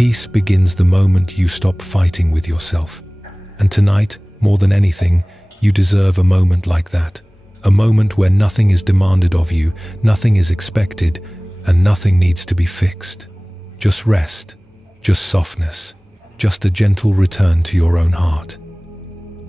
Peace begins the moment you stop fighting with yourself. And tonight, more than anything, you deserve a moment like that. A moment where nothing is demanded of you, nothing is expected, and nothing needs to be fixed. Just rest, just softness, just a gentle return to your own heart.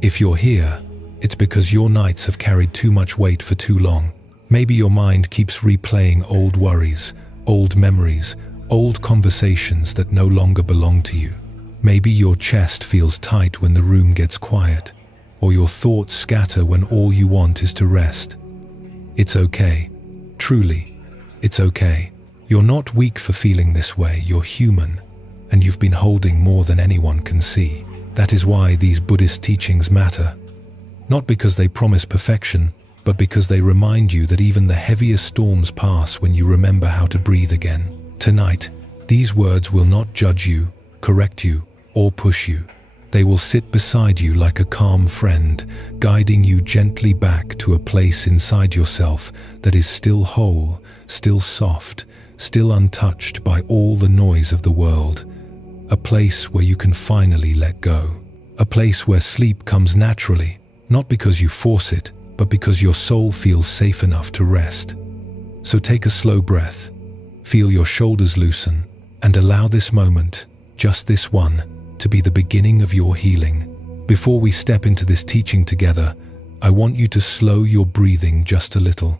If you're here, it's because your nights have carried too much weight for too long. Maybe your mind keeps replaying old worries, old memories, old conversations that no longer belong to you. Maybe your chest feels tight when the room gets quiet, or your thoughts scatter when all you want is to rest. It's okay. Truly, it's okay. You're not weak for feeling this way, you're human, and you've been holding more than anyone can see. That is why these Buddhist teachings matter. Not because they promise perfection, but because they remind you that even the heaviest storms pass when you remember how to breathe again. Tonight, these words will not judge you, correct you, or push you. They will sit beside you like a calm friend, guiding you gently back to a place inside yourself that is still whole, still soft, still untouched by all the noise of the world. A place where you can finally let go. A place where sleep comes naturally, not because you force it, but because your soul feels safe enough to rest. So take a slow breath, feel your shoulders loosen, and allow this moment, just this one, to be the beginning of your healing. Before we step into this teaching together, I want you to slow your breathing just a little.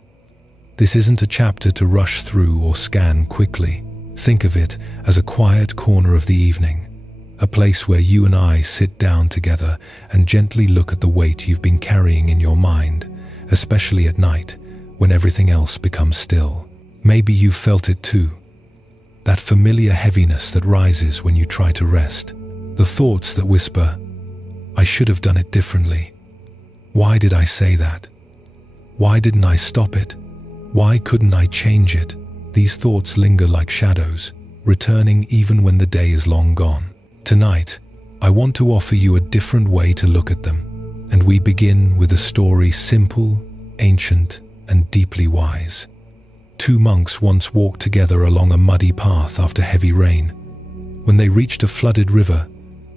This isn't a chapter to rush through or scan quickly. Think of it as a quiet corner of the evening, a place where you and I sit down together and gently look at the weight you've been carrying in your mind, especially at night, when everything else becomes still. Maybe you've felt it too. That familiar heaviness that rises when you try to rest. The thoughts that whisper, "I should have done it differently. Why did I say that? Why didn't I stop it? Why couldn't I change it?" These thoughts linger like shadows, returning even when the day is long gone. Tonight, I want to offer you a different way to look at them. And we begin with a story simple, ancient, and deeply wise. Two monks once walked together along a muddy path after heavy rain. When they reached a flooded river,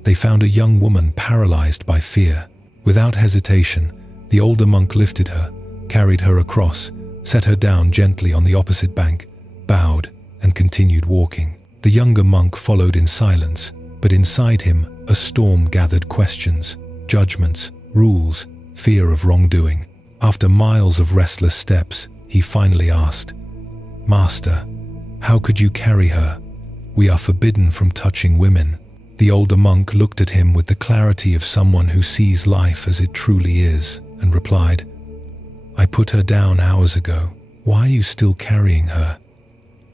they found a young woman paralyzed by fear. Without hesitation, the older monk lifted her, carried her across, set her down gently on the opposite bank, bowed, and continued walking. The younger monk followed in silence, but inside him a storm gathered questions, judgments, rules, fear of wrongdoing. After miles of restless steps, he finally asked, "Master, how could you carry her? We are forbidden from touching women." The older monk looked at him with the clarity of someone who sees life as it truly is, and replied, "I put her down hours ago. Why are you still carrying her?"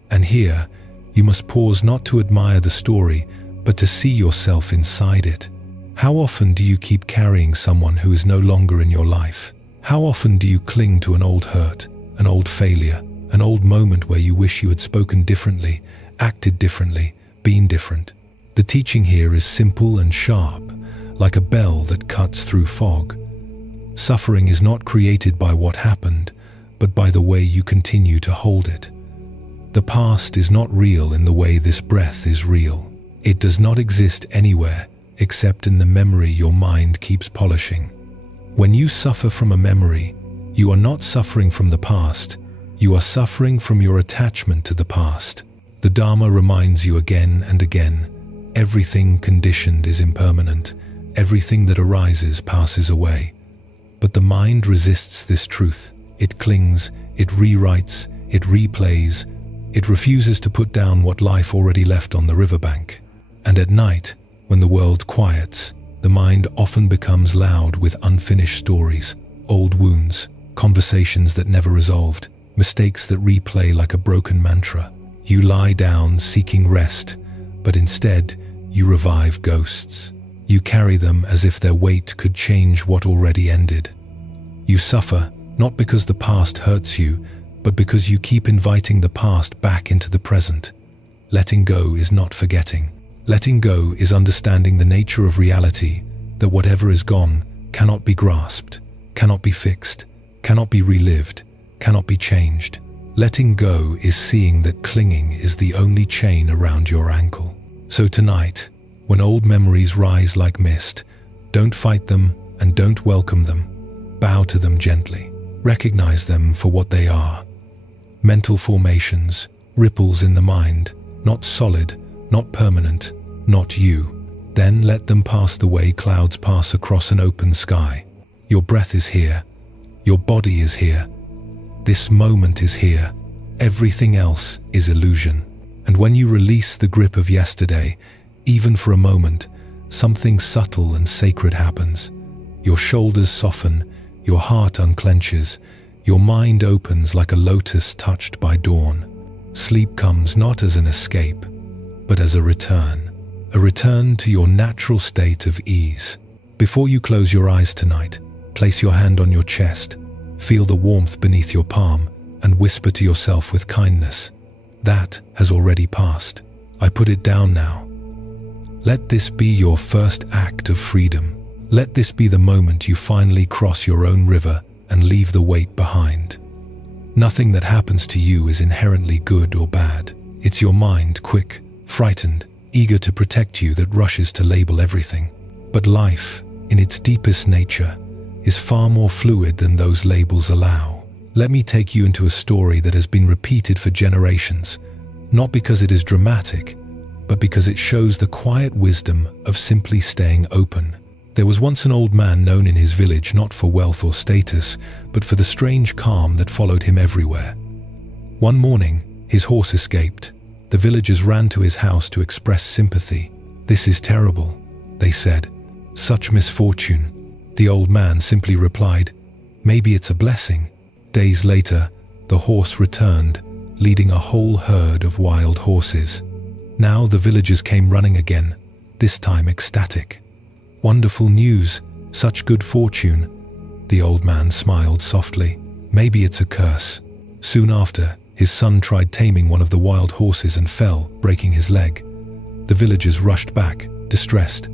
And here, you must pause not to admire the story, but to see yourself inside it. How often do you keep carrying someone who is no longer in your life? How often do you cling to an old hurt, an old failure, an old moment where you wish you had spoken differently, acted differently, been different? The teaching here is simple and sharp, like a bell that cuts through fog. Suffering is not created by what happened, but by the way you continue to hold it. The past is not real in the way this breath is real. It does not exist anywhere except in the memory your mind keeps polishing. When you suffer from a memory, you are not suffering from the past, you are suffering from your attachment to the past. The Dharma reminds you again and again, everything conditioned is impermanent, everything that arises passes away. But the mind resists this truth. It clings, it rewrites, it replays, it refuses to put down what life already left on the riverbank. And at night, when the world quiets, the mind often becomes loud with unfinished stories, old wounds, conversations that never resolved, mistakes that replay like a broken mantra. You lie down seeking rest, but instead, you revive ghosts. You carry them as if their weight could change what already ended. You suffer, not because the past hurts you, but because you keep inviting the past back into the present. Letting go is not forgetting. Letting go is understanding the nature of reality, that whatever is gone cannot be grasped, cannot be fixed, cannot be relived, cannot be changed. Letting go is seeing that clinging is the only chain around your ankle. So tonight, when old memories rise like mist, don't fight them and don't welcome them. Bow to them gently. Recognize them for what they are. Mental formations, ripples in the mind, not solid, not permanent, not you. Then let them pass the way clouds pass across an open sky. Your breath is here. Your body is here. This moment is here. Everything else is illusion. And when you release the grip of yesterday, even for a moment, something subtle and sacred happens. Your shoulders soften, your heart unclenches, your mind opens like a lotus touched by dawn. Sleep comes not as an escape, but as a return to your natural state of ease. Before you close your eyes tonight, place your hand on your chest, feel the warmth beneath your palm, and whisper to yourself with kindness, "That has already passed. I put it down now." Let this be your first act of freedom. Let this be the moment you finally cross your own river and leave the weight behind. Nothing that happens to you is inherently good or bad. It's your mind, quick, frightened, eager to protect you, that rushes to label everything. But life, in its deepest nature, is far more fluid than those labels allow. Let me take you into a story that has been repeated for generations, not because it is dramatic, but because it shows the quiet wisdom of simply staying open. There was once an old man known in his village not for wealth or status, but for the strange calm that followed him everywhere. One morning, his horse escaped. The villagers ran to his house to express sympathy. "This is terrible," they said. "Such misfortune." The old man simply replied, "Maybe it's a blessing." Days later, the horse returned, leading a whole herd of wild horses. Now the villagers came running again, this time ecstatic. "Wonderful news, such good fortune." The old man smiled softly. "Maybe it's a curse." Soon after, his son tried taming one of the wild horses and fell, breaking his leg. The villagers rushed back, distressed.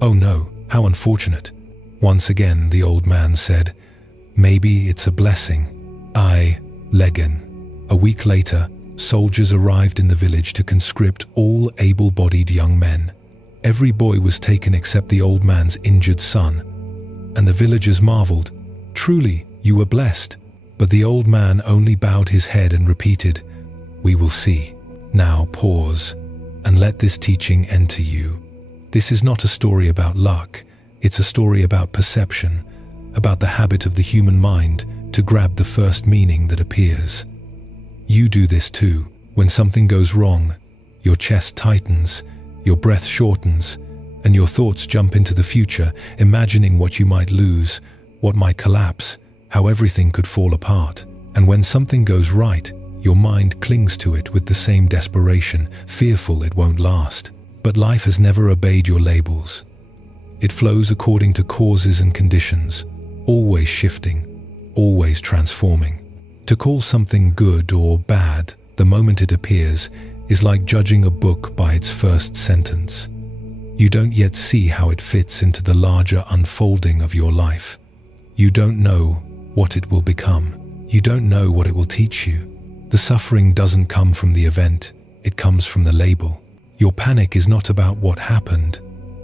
"Oh no, how unfortunate." Once again, the old man said, "Maybe it's a blessing." Legen. A week later, soldiers arrived in the village to conscript all able-bodied young men. Every boy was taken except the old man's injured son. And the villagers marveled, "Truly, you were blessed." But the old man only bowed his head and repeated, "We will see." Now pause, and let this teaching enter you. This is not a story about luck. It's a story about perception, about the habit of the human mind to grab the first meaning that appears. You do this too. When something goes wrong, your chest tightens, your breath shortens, and your thoughts jump into the future, imagining what you might lose, what might collapse, how everything could fall apart. And when something goes right, your mind clings to it with the same desperation, fearful it won't last. But life has never obeyed your labels. It flows according to causes and conditions, always shifting, always transforming. To call something good or bad the moment it appears is like judging a book by its first sentence. You don't yet see how it fits into the larger unfolding of your life. You don't know what it will become. You don't know what it will teach you. The suffering doesn't come from the event, it comes from the label. Your panic is not about what happened,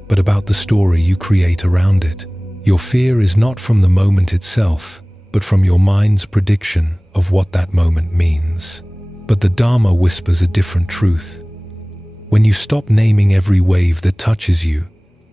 but about the story you create around it. Your fear is not from the moment itself, but from your mind's prediction of what that moment means. But the Dharma whispers a different truth. When you stop naming every wave that touches you,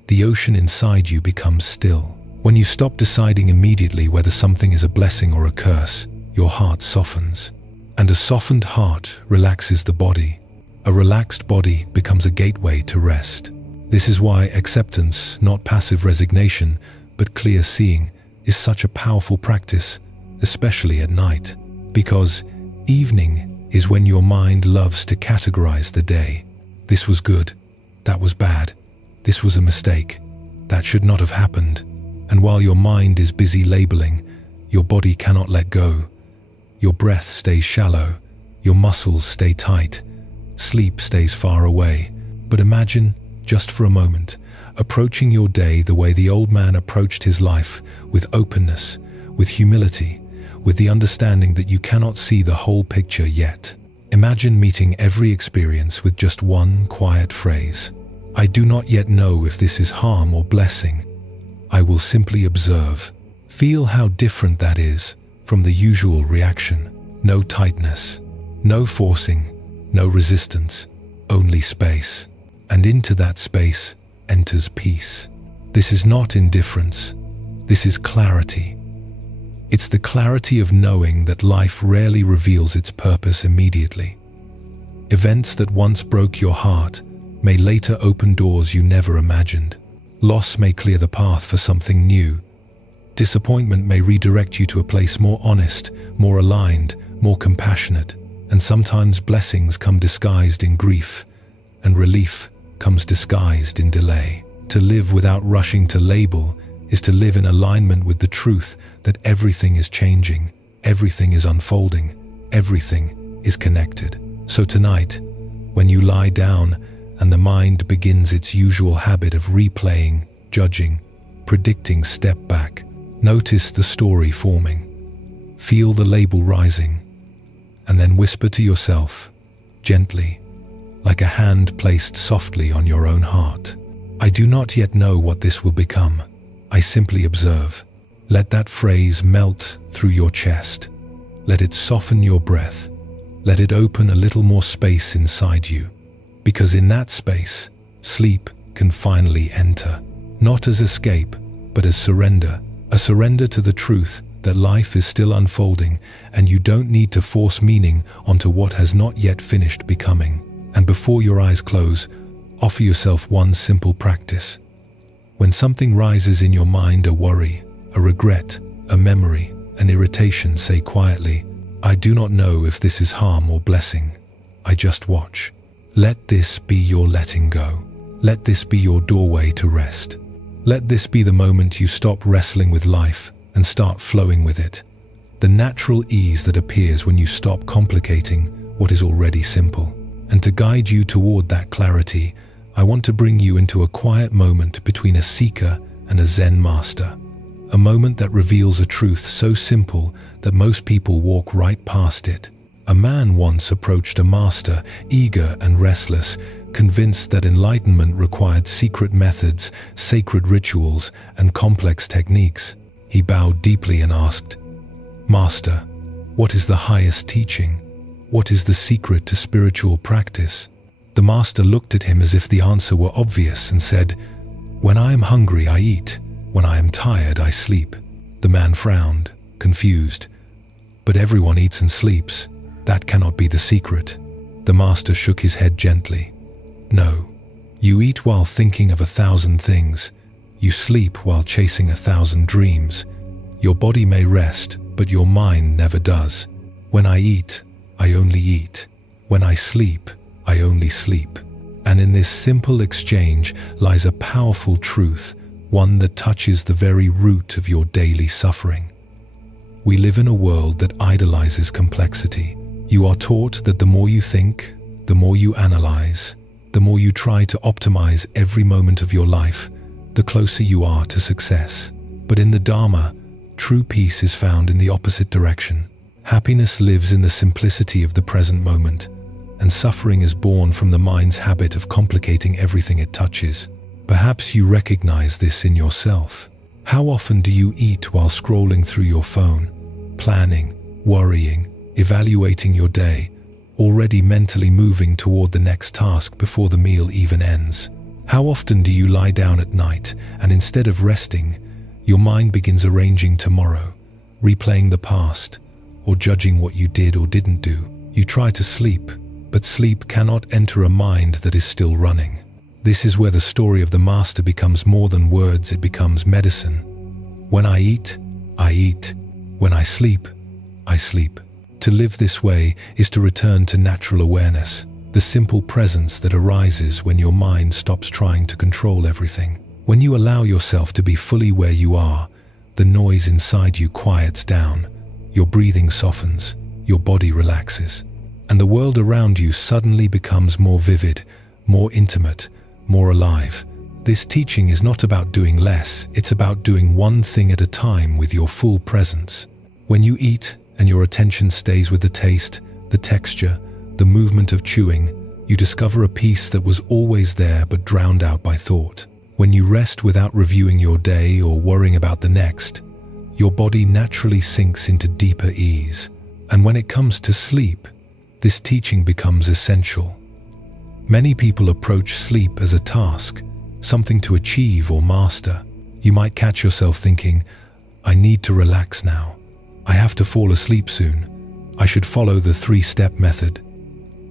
the ocean inside you becomes still. When you stop deciding immediately whether something is a blessing or a curse, your heart softens. And a softened heart relaxes the body. A relaxed body becomes a gateway to rest. This is why acceptance, not passive resignation, but clear seeing, is such a powerful practice, especially at night. Because evening is when your mind loves to categorize the day. This was good, that was bad, this was a mistake, that should not have happened. And while your mind is busy labeling, your body cannot let go. Your breath stays shallow, your muscles stay tight, sleep stays far away. But imagine, just for a moment, approaching your day the way the old man approached his life, with openness, with humility, with the understanding that you cannot see the whole picture yet. Imagine meeting every experience with just one quiet phrase. I do not yet know if this is harm or blessing. I will simply observe. Feel how different that is from the usual reaction. No tightness, no forcing, no resistance, only space. And into that space enters peace. This is not indifference. This is clarity. It's the clarity of knowing that life rarely reveals its purpose immediately. Events that once broke your heart may later open doors you never imagined. Loss may clear the path for something new. Disappointment may redirect you to a place more honest, more aligned, more compassionate. And sometimes blessings come disguised in grief, and relief comes disguised in delay. To live without rushing to label is to live in alignment with the truth that everything is changing, everything is unfolding, everything is connected. So tonight, when you lie down and the mind begins its usual habit of replaying, judging, predicting, step back. Notice the story forming. Feel the label rising. And then whisper to yourself, gently, like a hand placed softly on your own heart. I do not yet know what this will become. I simply observe. Let that phrase melt through your chest. Let it soften your breath. Let it open a little more space inside you. Because in that space, sleep can finally enter. Not as escape, but as surrender. A surrender to the truth that life is still unfolding and you don't need to force meaning onto what has not yet finished becoming. And before your eyes close, offer yourself one simple practice. When something rises in your mind, a worry, a regret, a memory, an irritation, say quietly, I do not know if this is harm or blessing. I just watch. Let this be your letting go. Let this be your doorway to rest. Let this be the moment you stop wrestling with life and start flowing with it. The natural ease that appears when you stop complicating what is already simple. And to guide you toward that clarity, I want to bring you into a quiet moment between a seeker and a Zen master. A moment that reveals a truth so simple that most people walk right past it. A man once approached a master, eager and restless, convinced that enlightenment required secret methods, sacred rituals, and complex techniques. He bowed deeply and asked, Master, what is the highest teaching? What is the secret to spiritual practice? The master looked at him as if the answer were obvious and said, When I am hungry, I eat. When I am tired, I sleep. The man frowned, confused. But everyone eats and sleeps. That cannot be the secret. The master shook his head gently. No, you eat while thinking of 1,000 things. You sleep while chasing 1,000 dreams. Your body may rest, but your mind never does. When I eat, I only eat. When I sleep, I only sleep. And in this simple exchange lies a powerful truth, one that touches the very root of your daily suffering. We live in a world that idolizes complexity. You are taught that the more you think, the more you analyze, the more you try to optimize every moment of your life, the closer you are to success. But in the Dharma, true peace is found in the opposite direction. Happiness lives in the simplicity of the present moment, and suffering is born from the mind's habit of complicating everything it touches. Perhaps you recognize this in yourself. How often do you eat while scrolling through your phone, planning, worrying, evaluating your day, already mentally moving toward the next task before the meal even ends? How often do you lie down at night and instead of resting, your mind begins arranging tomorrow, replaying the past, or judging what you did or didn't do? You try to sleep, but sleep cannot enter a mind that is still running. This is where the story of the master becomes more than words, it becomes medicine. When I eat, I eat. When I sleep, I sleep. To live this way is to return to natural awareness, the simple presence that arises when your mind stops trying to control everything. When you allow yourself to be fully where you are, the noise inside you quiets down, your breathing softens, your body relaxes, and the world around you suddenly becomes more vivid, more intimate, more alive. This teaching is not about doing less, it's about doing one thing at a time with your full presence. When you eat and your attention stays with the taste, the texture, the movement of chewing, you discover a peace that was always there but drowned out by thought. When you rest without reviewing your day or worrying about the next, your body naturally sinks into deeper ease. And when it comes to sleep, this teaching becomes essential. Many people approach sleep as a task, something to achieve or master. You might catch yourself thinking, I need to relax now. I have to fall asleep soon. I should follow the 3-step method.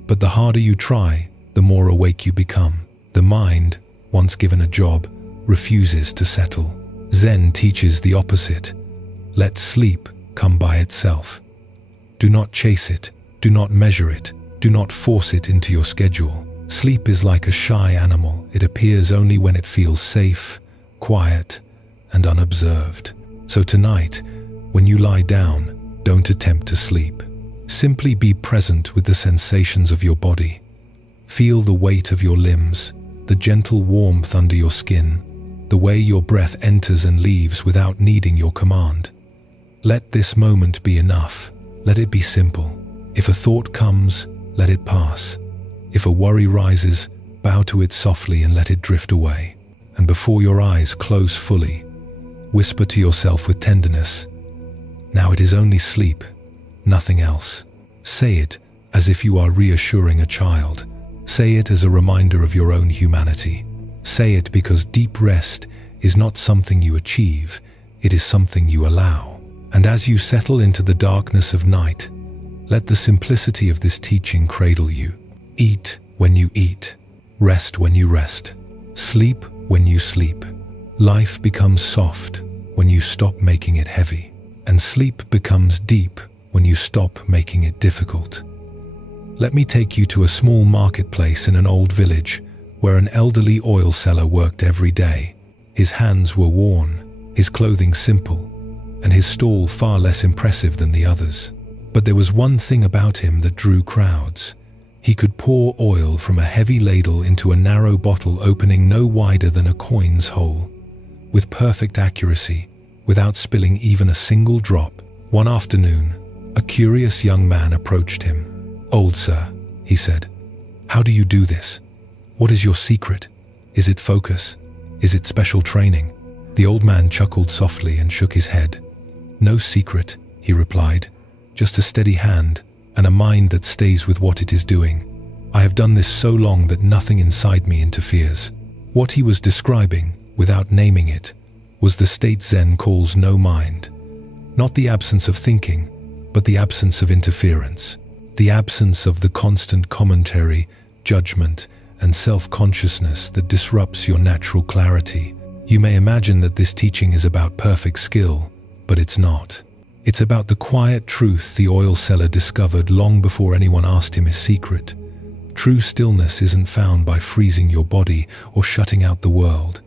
But the harder you try, the more awake you become. The mind, once given a job, refuses to settle. Zen teaches the opposite. Let sleep come by itself. Do not chase it. Do not measure it. Do not force it into your schedule. Sleep is like a shy animal. It appears only when it feels safe, quiet, and unobserved. So tonight, when you lie down, don't attempt to sleep. Simply be present with the sensations of your body. Feel the weight of your limbs, the gentle warmth under your skin, the way your breath enters and leaves without needing your command. Let this moment be enough. Let it be simple. If a thought comes, let it pass. If a worry rises, bow to it softly and let it drift away. And before your eyes close fully, whisper to yourself with tenderness, now it is only sleep, nothing else. Say it as if you are reassuring a child. Say it as a reminder of your own humanity. Say it because deep rest is not something you achieve, it is something you allow. And as you settle into the darkness of night, let the simplicity of this teaching cradle you. Eat when you eat. Rest when you rest. Sleep when you sleep. Life becomes soft when you stop making it heavy. And sleep becomes deep when you stop making it difficult. Let me take you to a small marketplace in an old village where an elderly oil seller worked every day. His hands were worn, his clothing simple, and his stall far less impressive than the others. But there was one thing about him that drew crowds. He could pour oil from a heavy ladle into a narrow bottle opening no wider than a coin's hole, with perfect accuracy, without spilling even a single drop. One afternoon, a curious young man approached him. "Old sir," he said, "how do you do this? What is your secret? Is it focus? Is it special training?" The old man chuckled softly and shook his head. "No secret," he replied, "just a steady hand and a mind that stays with what it is doing. I have done this so long that nothing inside me interferes." What he was describing, without naming it, was the state Zen calls no mind. Not the absence of thinking, but the absence of interference. The absence of the constant commentary, judgment, and self-consciousness that disrupts your natural clarity. You may imagine that this teaching is about perfect skill, but it's not. It's about the quiet truth the oil seller discovered long before anyone asked him his secret. True stillness isn't found by freezing your body or shutting out the world.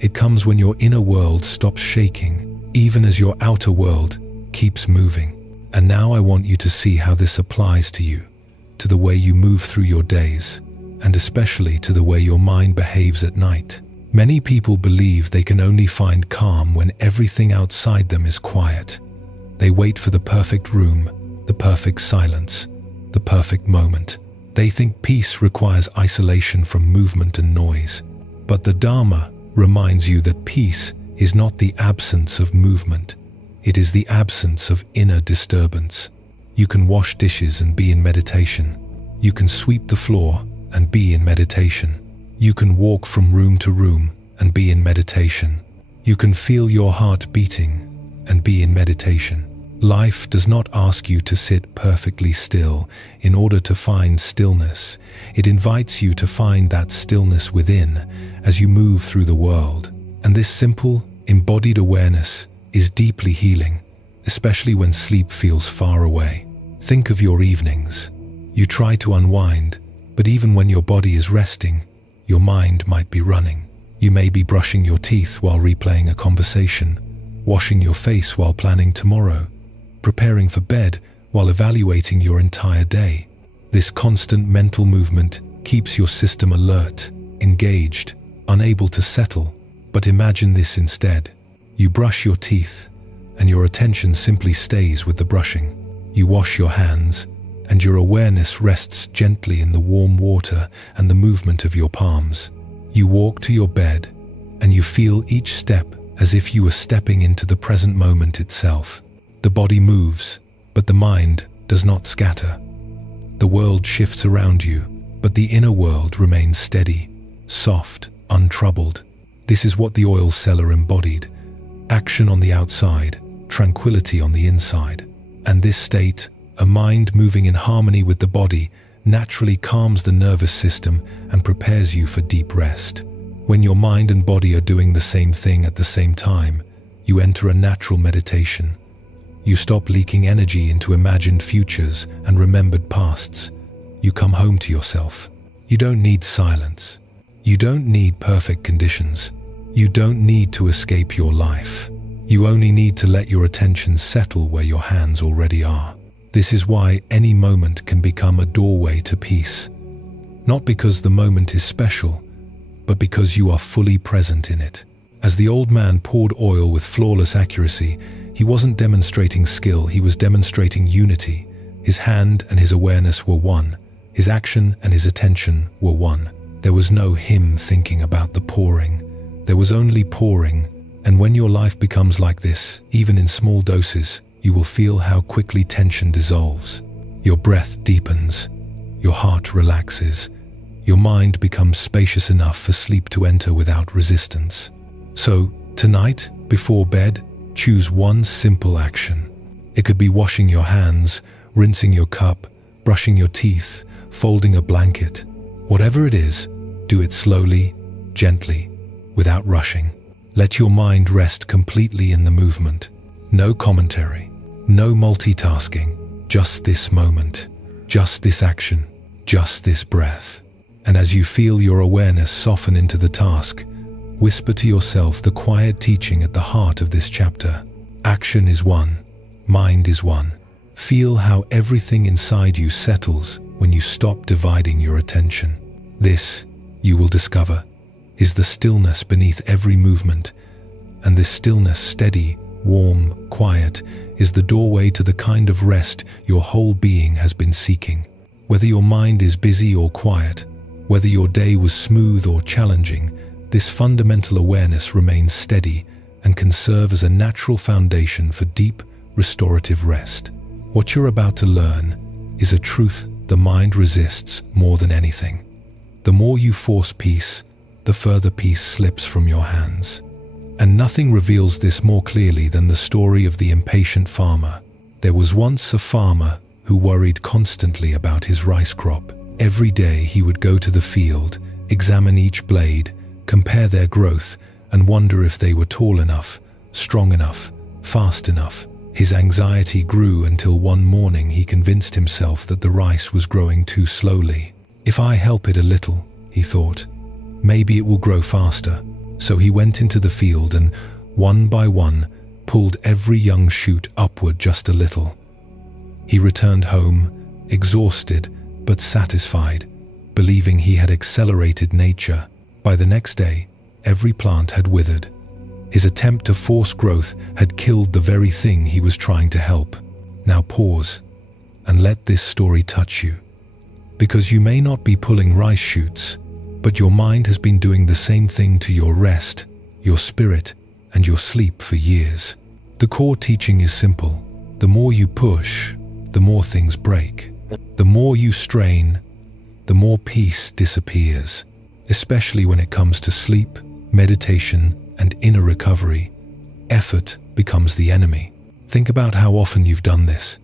It comes when your inner world stops shaking, even as your outer world keeps moving. And now I want you to see how this applies to you, to the way you move through your days, and especially to the way your mind behaves at night. Many people believe they can only find calm when everything outside them is quiet. They wait for the perfect room, the perfect silence, the perfect moment. They think peace requires isolation from movement and noise. But the Dharma reminds you that peace is not the absence of movement. It is the absence of inner disturbance. You can wash dishes and be in meditation. You can sweep the floor and be in meditation. You can walk from room to room and be in meditation. You can feel your heart beating and be in meditation. Life does not ask you to sit perfectly still in order to find stillness. It invites you to find that stillness within as you move through the world. And this simple, embodied awareness is deeply healing, especially when sleep feels far away. Think of your evenings. You try to unwind, but even when your body is resting, your mind might be running. You may be brushing your teeth while replaying a conversation, washing your face while planning tomorrow, preparing for bed while evaluating your entire day. This constant mental movement keeps your system alert, engaged, unable to settle. But imagine this instead. You brush your teeth, and your attention simply stays with the brushing. You wash your hands, and your awareness rests gently in the warm water and the movement of your palms. You walk to your bed, and you feel each step as if you were stepping into the present moment itself. The body moves, but the mind does not scatter. The world shifts around you, but the inner world remains steady, soft, untroubled. This is what the oil seller embodied: action on the outside, tranquility on the inside. And this state, a mind moving in harmony with the body, naturally calms the nervous system and prepares you for deep rest. When your mind and body are doing the same thing at the same time, you enter a natural meditation. You stop leaking energy into imagined futures and remembered pasts. You come home to yourself. You don't need silence. You don't need perfect conditions. You don't need to escape your life. You only need to let your attention settle where your hands already are. This is why any moment can become a doorway to peace. Not because the moment is special, but because you are fully present in it. As the old man poured oil with flawless accuracy, he wasn't demonstrating skill, he was demonstrating unity. His hand and his awareness were one. His action and his attention were one. There was no him thinking about the pouring. There was only pouring. And when your life becomes like this, even in small doses, you will feel how quickly tension dissolves. Your breath deepens. Your heart relaxes. Your mind becomes spacious enough for sleep to enter without resistance. So, tonight, before bed, choose one simple action. It could be washing your hands, rinsing your cup, brushing your teeth, folding a blanket. Whatever it is, do it slowly, gently, without rushing. Let your mind rest completely in the movement. No commentary, no multitasking, just this moment, just this action, just this breath. And as you feel your awareness soften into the task, whisper to yourself the quiet teaching at the heart of this chapter. Action is one, mind is one. Feel how everything inside you settles when you stop dividing your attention. This, you will discover, is the stillness beneath every movement. And this stillness, steady, warm, quiet, is the doorway to the kind of rest your whole being has been seeking. Whether your mind is busy or quiet, whether your day was smooth or challenging, this fundamental awareness remains steady and can serve as a natural foundation for deep, restorative rest. What you're about to learn is a truth the mind resists more than anything. The more you force peace, the further peace slips from your hands. And nothing reveals this more clearly than the story of the impatient farmer. There was once a farmer who worried constantly about his rice crop. Every day he would go to the field, examine each blade, compare their growth, and wonder if they were tall enough, strong enough, fast enough. His anxiety grew until one morning he convinced himself that the rice was growing too slowly. If I help it a little, he thought, maybe it will grow faster. So he went into the field and, one by one, pulled every young shoot upward just a little. He returned home, exhausted but satisfied, believing he had accelerated nature. By the next day, every plant had withered. His attempt to force growth had killed the very thing he was trying to help. Now pause and let this story touch you. Because you may not be pulling rice shoots, but your mind has been doing the same thing to your rest, your spirit, and your sleep for years. The core teaching is simple. The more you push, the more things break. The more you strain, the more peace disappears. Especially when it comes to sleep, meditation, and inner recovery, effort becomes the enemy. Think about how often you've done this.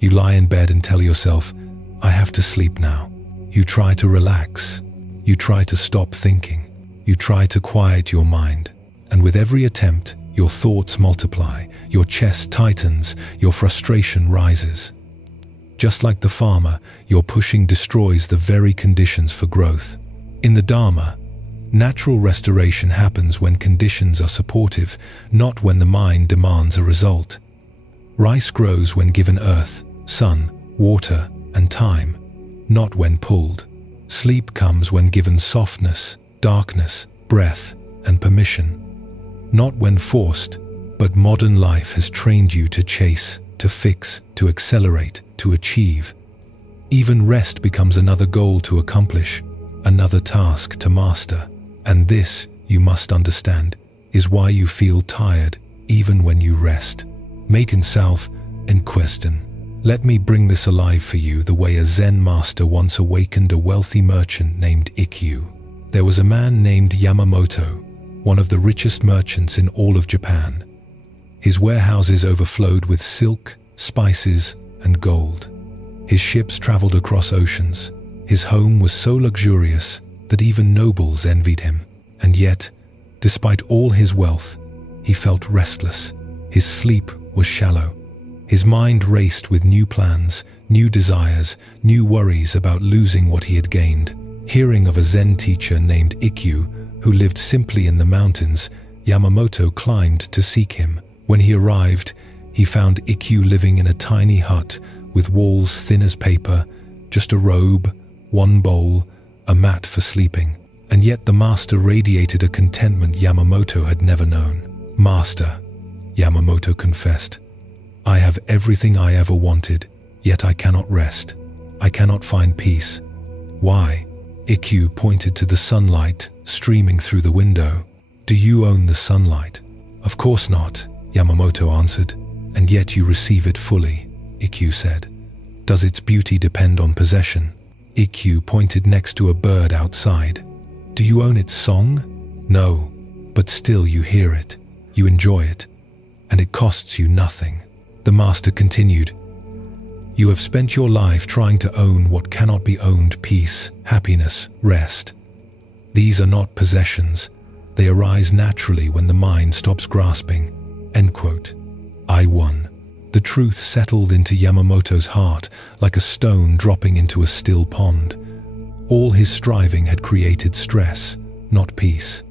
You lie in bed and tell yourself, I have to sleep now. You try to relax. You try to stop thinking. You try to quiet your mind. And with every attempt, your thoughts multiply, your chest tightens, your frustration rises. Just like the farmer, your pushing destroys the very conditions for growth. In the Dharma, natural restoration happens when conditions are supportive, not when the mind demands a result. Rice grows when given earth, sun, water, and time, not when pulled. Sleep comes when given softness, darkness, breath, and permission, not when forced. But modern life has trained you to chase, to fix, to accelerate, to achieve. Even rest becomes another goal to accomplish, another task to master. And this, you must understand, is why you feel tired even when you rest. Maken self and question. Let me bring this alive for you the way a Zen master once awakened a wealthy merchant named Ikkyu. There was a man named Yamamoto, one of the richest merchants in all of Japan. His warehouses overflowed with silk, spices, and gold. His ships traveled across oceans. His home was so luxurious that even nobles envied him. And yet, despite all his wealth, he felt restless. His sleep was shallow. His mind raced with new plans, new desires, new worries about losing what he had gained. Hearing of a Zen teacher named Ikkyu, who lived simply in the mountains, Yamamoto climbed to seek him. When he arrived, he found Ikkyu living in a tiny hut with walls thin as paper, just a robe, one bowl, a mat for sleeping. And yet the master radiated a contentment Yamamoto had never known. "Master," Yamamoto confessed, "I have everything I ever wanted, yet I cannot rest. I cannot find peace." "Why?" Ikkyu pointed to the sunlight streaming through the window. "Do you own the sunlight?" "Of course not," Yamamoto answered. "And yet you receive it fully," Ikkyu said. "Does its beauty depend on possession?" Ikkyu pointed next to a bird outside. "Do you own its song?" "No, but still you hear it, you enjoy it, and it costs you nothing." The master continued, "You have spent your life trying to own what cannot be owned: peace, happiness, rest. These are not possessions. They arise naturally when the mind stops grasping." End quote. I won. The truth settled into Yamamoto's heart like a stone dropping into a still pond. All his striving had created stress, not peace.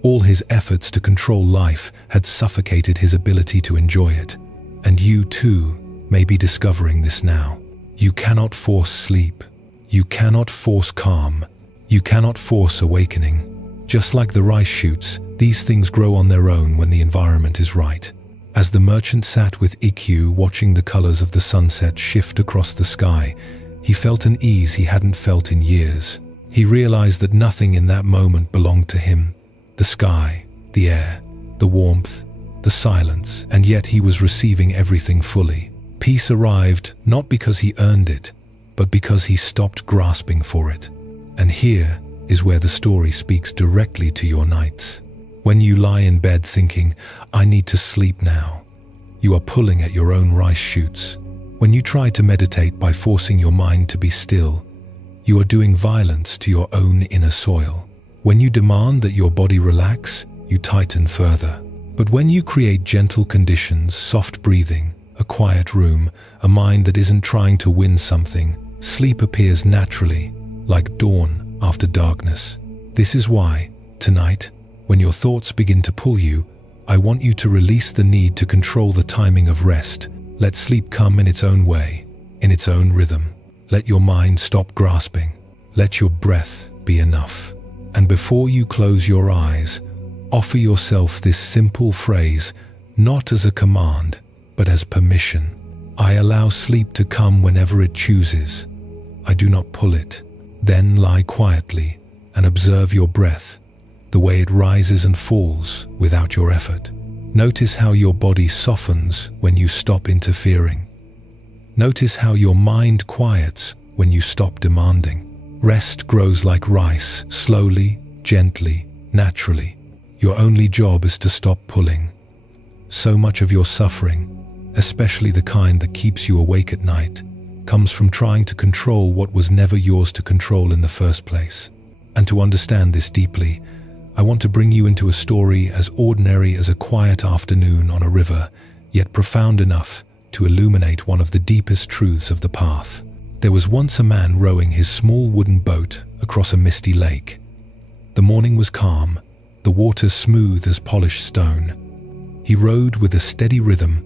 All his efforts to control life had suffocated his ability to enjoy it. And you too may be discovering this now. You cannot force sleep. You cannot force calm. You cannot force awakening. Just like the rice shoots, these things grow on their own when the environment is right. As the merchant sat with Ikkyu watching the colors of the sunset shift across the sky, he felt an ease he hadn't felt in years. He realized that nothing in that moment belonged to him. The sky, the air, the warmth, the silence, and yet he was receiving everything fully. Peace arrived not because he earned it, but because he stopped grasping for it. And here is where the story speaks directly to your nights. When you lie in bed thinking, "I need to sleep now," you are pulling at your own rice shoots. When you try to meditate by forcing your mind to be still, you are doing violence to your own inner soil. When you demand that your body relax, you tighten further. But when you create gentle conditions, soft breathing, a quiet room, a mind that isn't trying to win something, sleep appears naturally, like dawn after darkness. This is why, tonight, when your thoughts begin to pull you, I want you to release the need to control the timing of rest. Let sleep come in its own way, in its own rhythm. Let your mind stop grasping. Let your breath be enough. And before you close your eyes, offer yourself this simple phrase, not as a command, but as permission. I allow sleep to come whenever it chooses. I do not pull it. Then lie quietly and observe your breath, the way it rises and falls without your effort. Notice how your body softens when you stop interfering. Notice how your mind quiets when you stop demanding. Rest grows like rice, slowly, gently, naturally. Your only job is to stop pulling. So much of your suffering, especially the kind that keeps you awake at night, comes from trying to control what was never yours to control in the first place. And to understand this deeply, I want to bring you into a story as ordinary as a quiet afternoon on a river, yet profound enough to illuminate one of the deepest truths of the path. There was once a man rowing his small wooden boat across a misty lake. The morning was calm, the water smooth as polished stone. He rowed with a steady rhythm,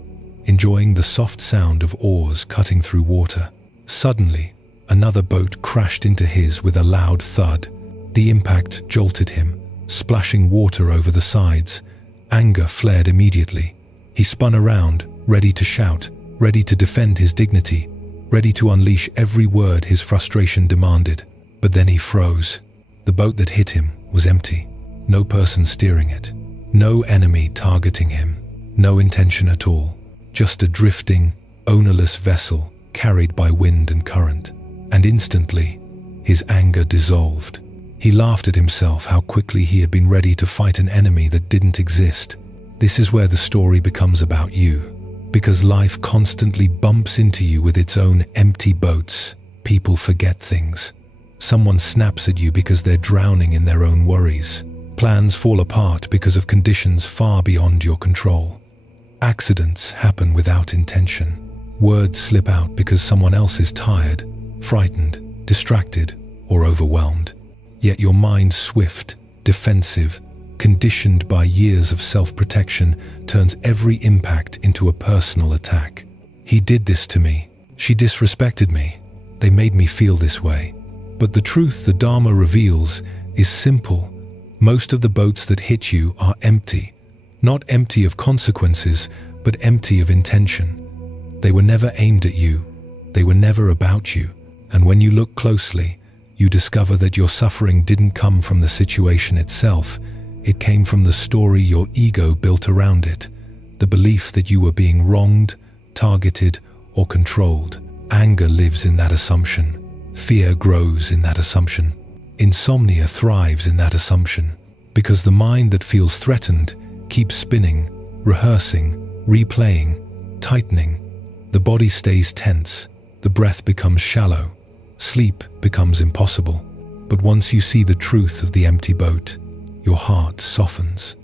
enjoying the soft sound of oars cutting through water. Suddenly, another boat crashed into his with a loud thud. The impact jolted him, splashing water over the sides. Anger flared immediately. He spun around, ready to shout, ready to defend his dignity. ready to unleash every word his frustration demanded. But then he froze. The boat that hit him was empty. No person steering it. No enemy targeting him. No intention at all. Just a drifting, ownerless vessel carried by wind and current. And instantly, his anger dissolved. He laughed at himself how quickly he had been ready to fight an enemy that didn't exist. This is where the story becomes about you. Because life constantly bumps into you with its own empty boats. People forget things. Someone snaps at you because they're drowning in their own worries. Plans fall apart because of conditions far beyond your control. Accidents happen without intention. Words slip out because someone else is tired, frightened, distracted, or overwhelmed. Yet your mind, swift, defensive, conditioned by years of self-protection, turns every impact into a personal attack. He did this to me. She disrespected me. They made me feel this way. But the truth the Dharma reveals is simple. Most of the boats that hit you are empty. Not empty of consequences, but empty of intention. They were never aimed at you. They were never about you. And when you look closely, you discover that your suffering didn't come from the situation itself. It came from the story your ego built around it. The belief that you were being wronged, targeted, or controlled. Anger lives in that assumption. Fear grows in that assumption. Insomnia thrives in that assumption. Because the mind that feels threatened keeps spinning, rehearsing, replaying, tightening. The body stays tense. The breath becomes shallow. Sleep becomes impossible. But once you see the truth of the empty boat, your heart softens.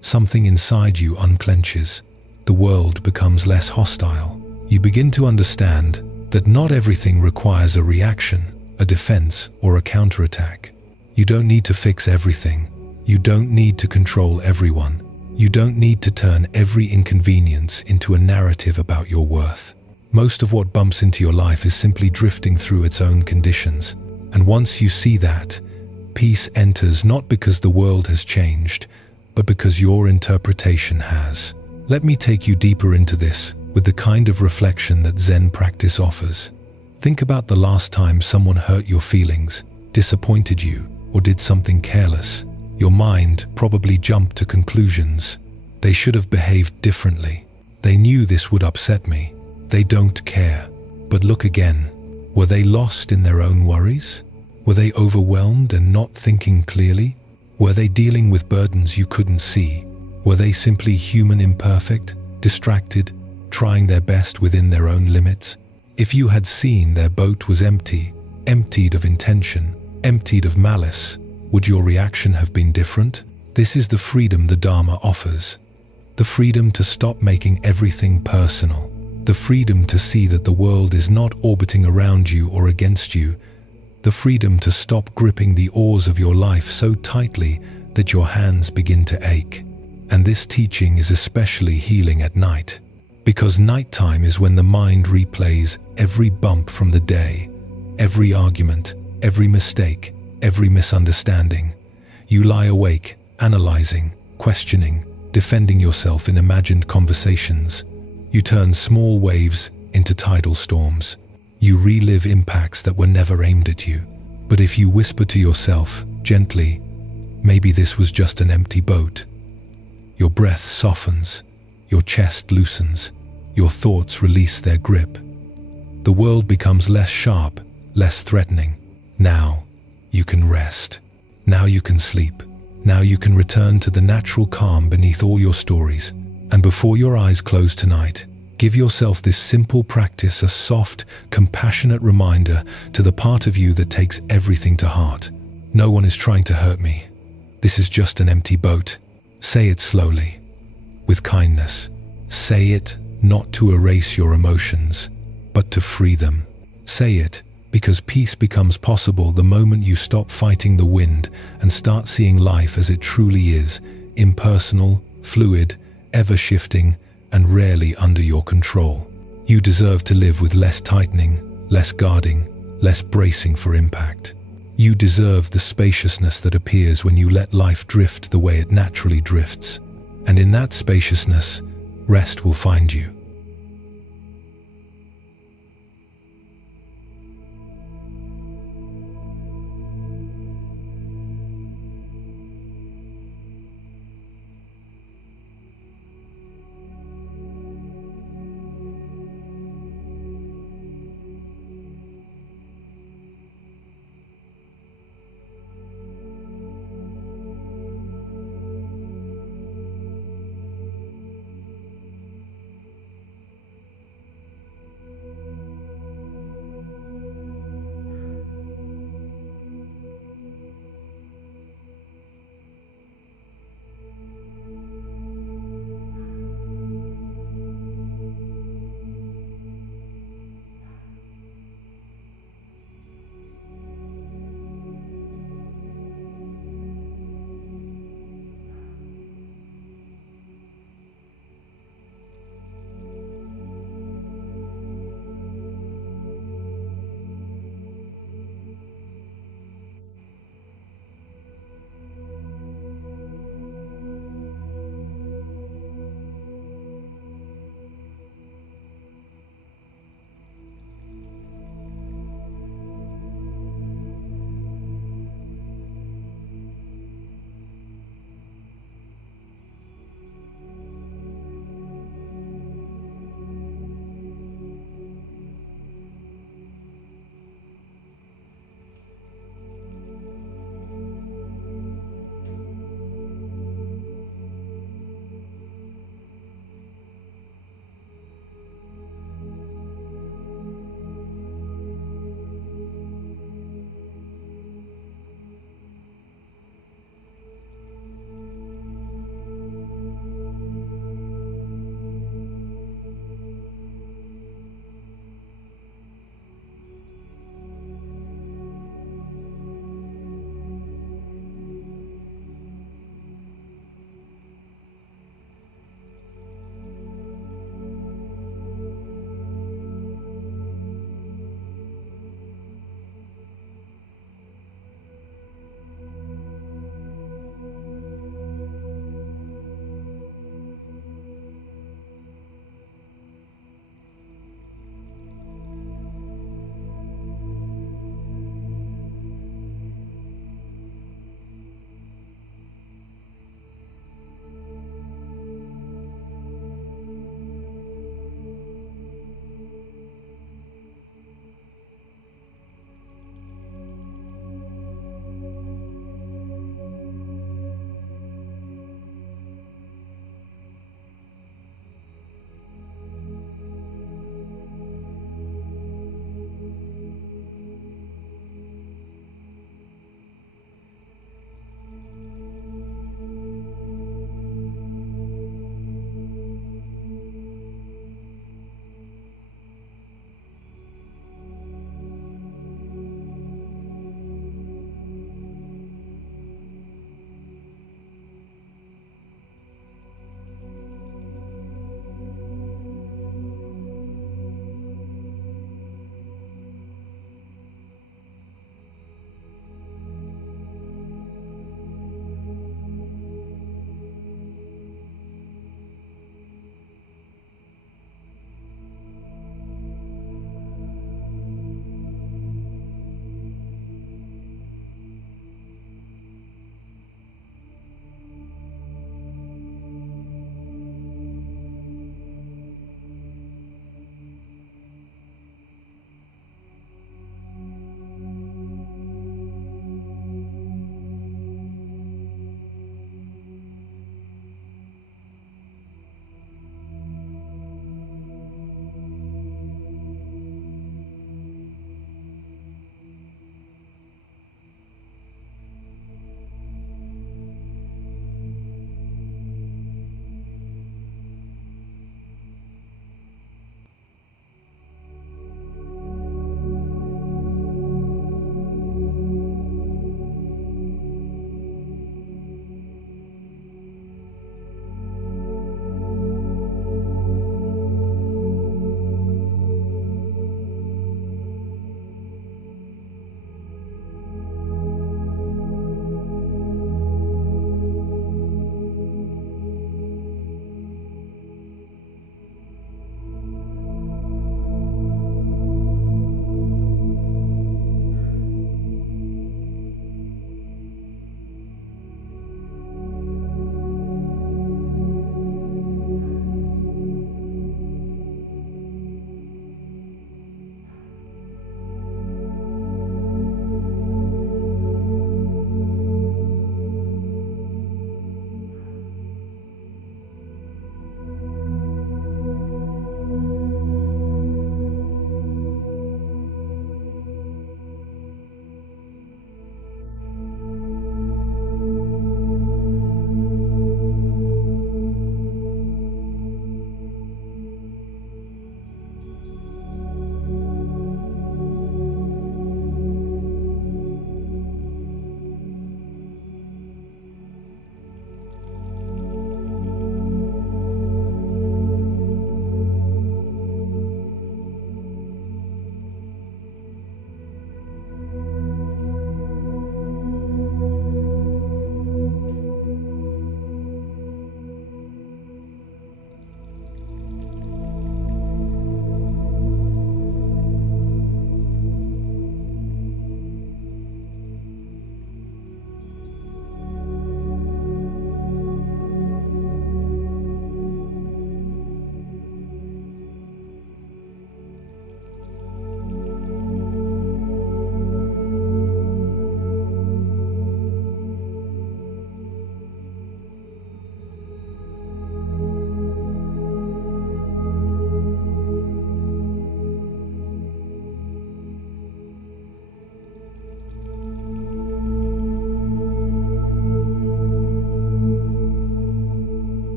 Something inside you unclenches. The world becomes less hostile. You begin to understand that not everything requires a reaction, a defense, or a counterattack. You don't need to fix everything. You don't need to control everyone. You don't need to turn every inconvenience into a narrative about your worth. Most of what bumps into your life is simply drifting through its own conditions. And once you see that, peace enters not because the world has changed, but because your interpretation has. Let me take you deeper into this with the kind of reflection that Zen practice offers. Think about the last time someone hurt your feelings, disappointed you, or did something careless. Your mind probably jumped to conclusions. They should have behaved differently. They knew this would upset me. They don't care. But look again. Were they lost in their own worries? Were they overwhelmed and not thinking clearly? Were they dealing with burdens you couldn't see? Were they simply human, imperfect, distracted, trying their best within their own limits? If you had seen their boat was empty, emptied of intention, emptied of malice, would your reaction have been different? This is the freedom the Dharma offers. The freedom to stop making everything personal. The freedom to see that the world is not orbiting around you or against you. The freedom to stop gripping the oars of your life so tightly that your hands begin to ache. And this teaching is especially healing at night. Because nighttime is when the mind replays every bump from the day, every argument, every mistake, every misunderstanding. You lie awake, analyzing, questioning, defending yourself in imagined conversations. You turn small waves into tidal storms. You relive impacts that were never aimed at you. But if you whisper to yourself, gently, maybe this was just an empty boat, your breath softens, your chest loosens, your thoughts release their grip. The world becomes less sharp, less threatening. Now you can rest. Now you can sleep. Now you can return to the natural calm beneath all your stories. And before your eyes close tonight, give yourself this simple practice, a soft, compassionate reminder to the part of you that takes everything to heart. No one is trying to hurt me. This is just an empty boat. Say it slowly, with kindness. Say it not to erase your emotions, but to free them. Say it because peace becomes possible the moment you stop fighting the wind and start seeing life as it truly is, impersonal, fluid, ever-shifting, and rarely under your control. You deserve to live with less tightening, less guarding, less bracing for impact. You deserve the spaciousness that appears when you let life drift the way it naturally drifts. And in that spaciousness, rest will find you.